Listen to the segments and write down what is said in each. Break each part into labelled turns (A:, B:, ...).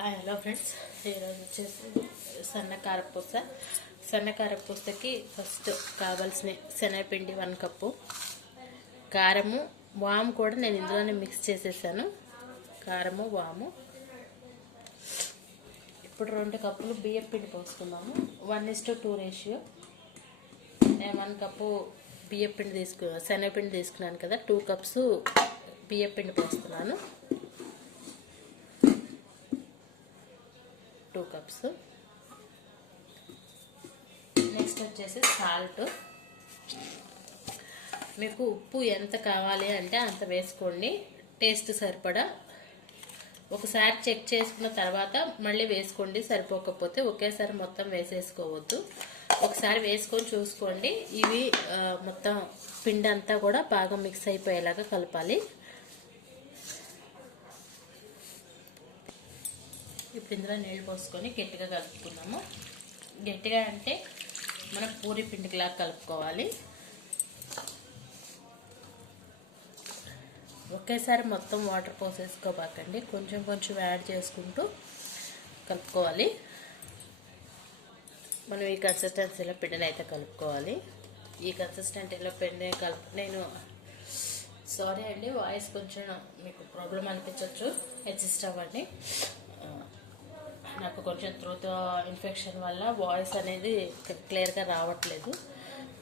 A: Hello friends. ఈరోజు వచ్చేసి సన్న కారపూస. సన్న పూసకి ఫస్ట్ కావాల్సిన శనగపిండి వన్ కప్పు. కారము వాము కూడా నేను ఇందులోనే మిక్స్ చేసేసాను. కారము వాము. ఇప్పుడు రెండు కప్పులు బియ్యం పిండి పోసుకున్నాము one is to two ratio నేను వన్ కప్పు బియ్యం పిండి తీసుకు శనగపిండి తీసుకున్నాను కదా. టూ కప్స్ బియ్యం పిండి పోస్తున్నాను. Two cups. నెక్స్ట్ వచ్చేసి సాల్ట్ మీకు ఉప్పు ఎంత కావాలి అంటే అంత వేసుకోండి. టేస్ట్ సరిపడా. ఒకసారి చెక్ చేసుకున్న తర్వాత మళ్ళీ వేసుకోండి సరిపోకపోతే ఒకేసారి మొత్తం వేసేసుకోవద్దు. ఒకసారి వేసుకొని చూసుకోండి. ఇవి మొత్తం పిండి అంతా కూడా బాగా మిక్స్ అయిపోయేలాగా కలపాలి. ఇప్పుడు ఇందులో నీళ్ళు పోసుకొని గట్టిగా కలుపుకున్నాము. గట్టిగా అంటే మనం పూరి పిండికిలా కలుపుకోవాలి. ఒకేసారి మొత్తం వాటర్ పోసేసుకోబాకండి. కొంచెం కొంచెం యాడ్ చేసుకుంటూ కలుపుకోవాలి. మనం ఈ కన్సిస్టెన్సీలో పిండిని అయితే కలుపుకోవాలి. ఈ కన్సిస్టెన్సీలో పిండిని కలుపు నేను సారీ అండి వాయిస్ కొంచెం మీకు ప్రాబ్లం అనిపించవచ్చు అడ్జస్ట్ అవ్వండి. నాకు కొంచెం త్రోత్ ఇన్ఫెక్షన్ uh, వల్ల వాయిస్ అనేది క్లియర్గా రావట్లేదు.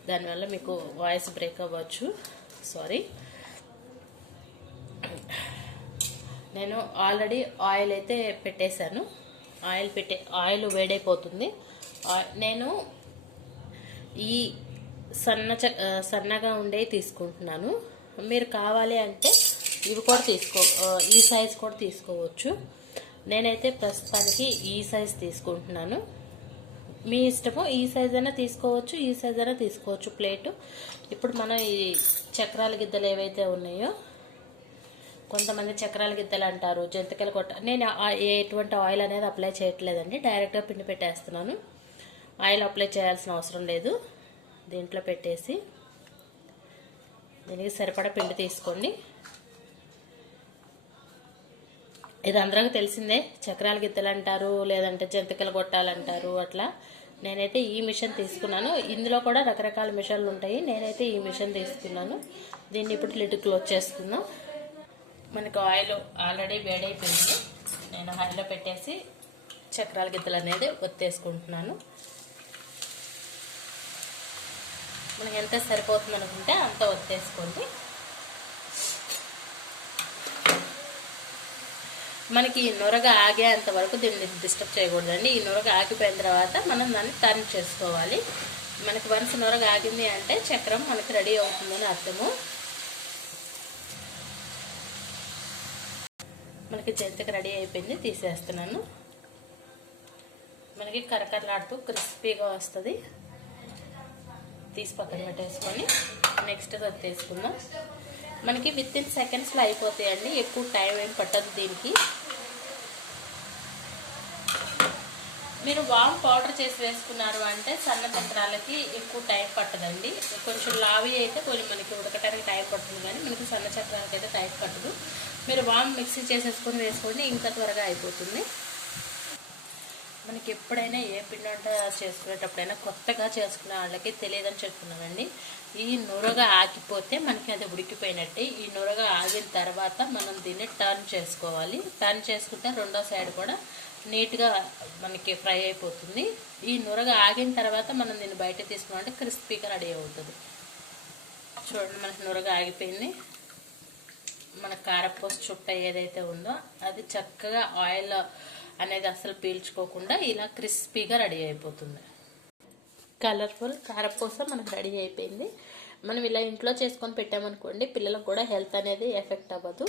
A: దానివల్ల మీకు వాయిస్ బ్రేక్ అవ్వచ్చు. సారీ నేను ఆల్రెడీ ఆయిల్ అయితే పెట్టేశాను. ఆయిల్ పెట్టే ఆయిల్ వేడైపోతుంది. ఆ- నేను ఈ సన్న uh, సన్నగా ఉండేవి తీసుకుంటున్నాను. మీరు కావాలి అంటే ఇవి కూడా తీసుకో ఈ సైజ్ కూడా తీసుకోవచ్చు. నేనైతే ప్రస్తుతానికి ఈ సైజ్ తీసుకుంటున్నాను. మీ ఇష్టము ఈ సైజ్ అయినా తీసుకోవచ్చు ఈ సైజ్ అయినా తీసుకోవచ్చు ప్లేటు. ఇప్పుడు మనం ఈ చక్రాల గిద్దలు ఏవైతే ఉన్నాయో కొంతమంది చక్రాల గిద్దలు అంటారు జంతికలు కొట్ట నేను ఎటువంటి ఆయిల్ అనేది అప్లై చేయట్లేదండి. డైరెక్ట్గా పిండి పెట్టేస్తున్నాను. ఆయిల్ అప్లై చేయాల్సిన అవసరం లేదు. దీంట్లో పెట్టేసి దీనికి సరిపడా పిండి తీసుకోండి. ఇది అందరికి తెలిసిందే. చక్రాల గిత్తలు అంటారు లేదంటే జంతికలు కొట్టాలంటారు అట్లా. నేనైతే ఈ మిషన్ తీసుకున్నాను. ఇందులో కూడా రకరకాల మిషన్లు ఉంటాయి. నేనైతే ఈ మిషన్ తీసుకున్నాను. దీన్ని ఇప్పుడు లిడ్ క్లోజ్ చేసుకుందాం. మనకు ఆయిల్ ఆల్రెడీ వేడైపోయింది. నేను ఆయిల్లో పెట్టేసి చక్రాల గిత్తలు అనేది ఒత్తేసుకుంటున్నాను. మనకి ఎంత సరిపోతుంది అనుకుంటే అంత ఒత్తేసుకోండి. మనకి ఈ నొరగ ఆగేంత వరకు దీన్ని డిస్టర్బ్ చేయకూడదండి. ఈ నొరగ ఆగిపోయిన తర్వాత మనం దాన్ని టర్న్ చేసుకోవాలి. మనకి వన్స్ నొరగ ఆగింది అంటే చక్రం మనకి రెడీ అవుతుందని అర్థము. మనకి జంతిక రెడీ అయిపోయింది తీసేస్తున్నాను. మనకి కరకరలాడుతూ క్రిస్పీగా వస్తుంది. తీసి పక్కన పెట్టేసుకొని నెక్స్ట్ తీసుకుందాం. మనకి విత్ ఇన్ సెకండ్స్లో అయిపోతాయండి. ఎక్కువ టైం ఏం పట్టదు దీనికి. మీరు వామ్ పౌడర్ చేసి వేసుకున్నారు అంటే సన్న చక్రాలకి ఎక్కువ టైం పట్టదండి. కొంచెం లావి అయితే కొంచెం మనకి ఉడకటానికి టైం పడుతుంది కానీ మనకి సన్న చక్రాలకి అయితే టైం పట్టదు. మీరు వామ్ మిక్సీ చేసేసుకొని వేసుకోండి. ఇంకా త్వరగా అయిపోతుంది. మనకి ఎప్పుడైనా ఏ పిండి వంట చేసుకునేటప్పుడైనా కొత్తగా చేసుకునే వాళ్ళకి తెలియదని చెప్తున్నానండి. ఈ నురగ ఆగిపోతే మనకి అది ఉడికిపోయినట్టే. ఈ నురగ ఆగిన తర్వాత మనం దీన్ని టర్న్ చేసుకోవాలి. టర్న్ చేసుకుంటే రెండో సైడ్ కూడా నీట్గా మనకి ఫ్రై అయిపోతుంది. ఈ నురగ ఆగిన తర్వాత మనం దీన్ని బయట తీసుకున్నామంటే క్రిస్పీగా రెడీ అవుతుంది. చూడండి మనకి నురగ ఆగిపోయింది. మన కారపూస చుట్ట ఏదైతే ఉందో అది చక్కగా ఆయిల్ అనేది అసలు పీల్చుకోకుండా ఇలా క్రిస్పీగా రెడీ అయిపోతుంది. కలర్ఫుల్ కారపూస మనకు రెడీ అయిపోయింది. మనం ఇలా ఇంట్లో చేసుకొని పెట్టామనుకోండి పిల్లలకు కూడా హెల్త్ అనేది ఎఫెక్ట్ అవ్వదు.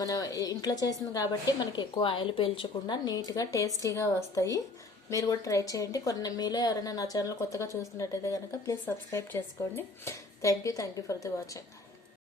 A: మనం ఇంట్లో చేసింది కాబట్టి మనకి ఎక్కువ ఆయిల్ పీల్చకుండా నీట్గా టేస్టీగా వస్తాయి. మీరు కూడా ట్రై చేయండి. కొన్ని మీలో ఎవరైనా నా ఛానల్ కొత్తగా చూస్తున్నట్టయితే కనుక ప్లీజ్ సబ్స్క్రైబ్ చేసుకోండి. Thank you thank you for the watching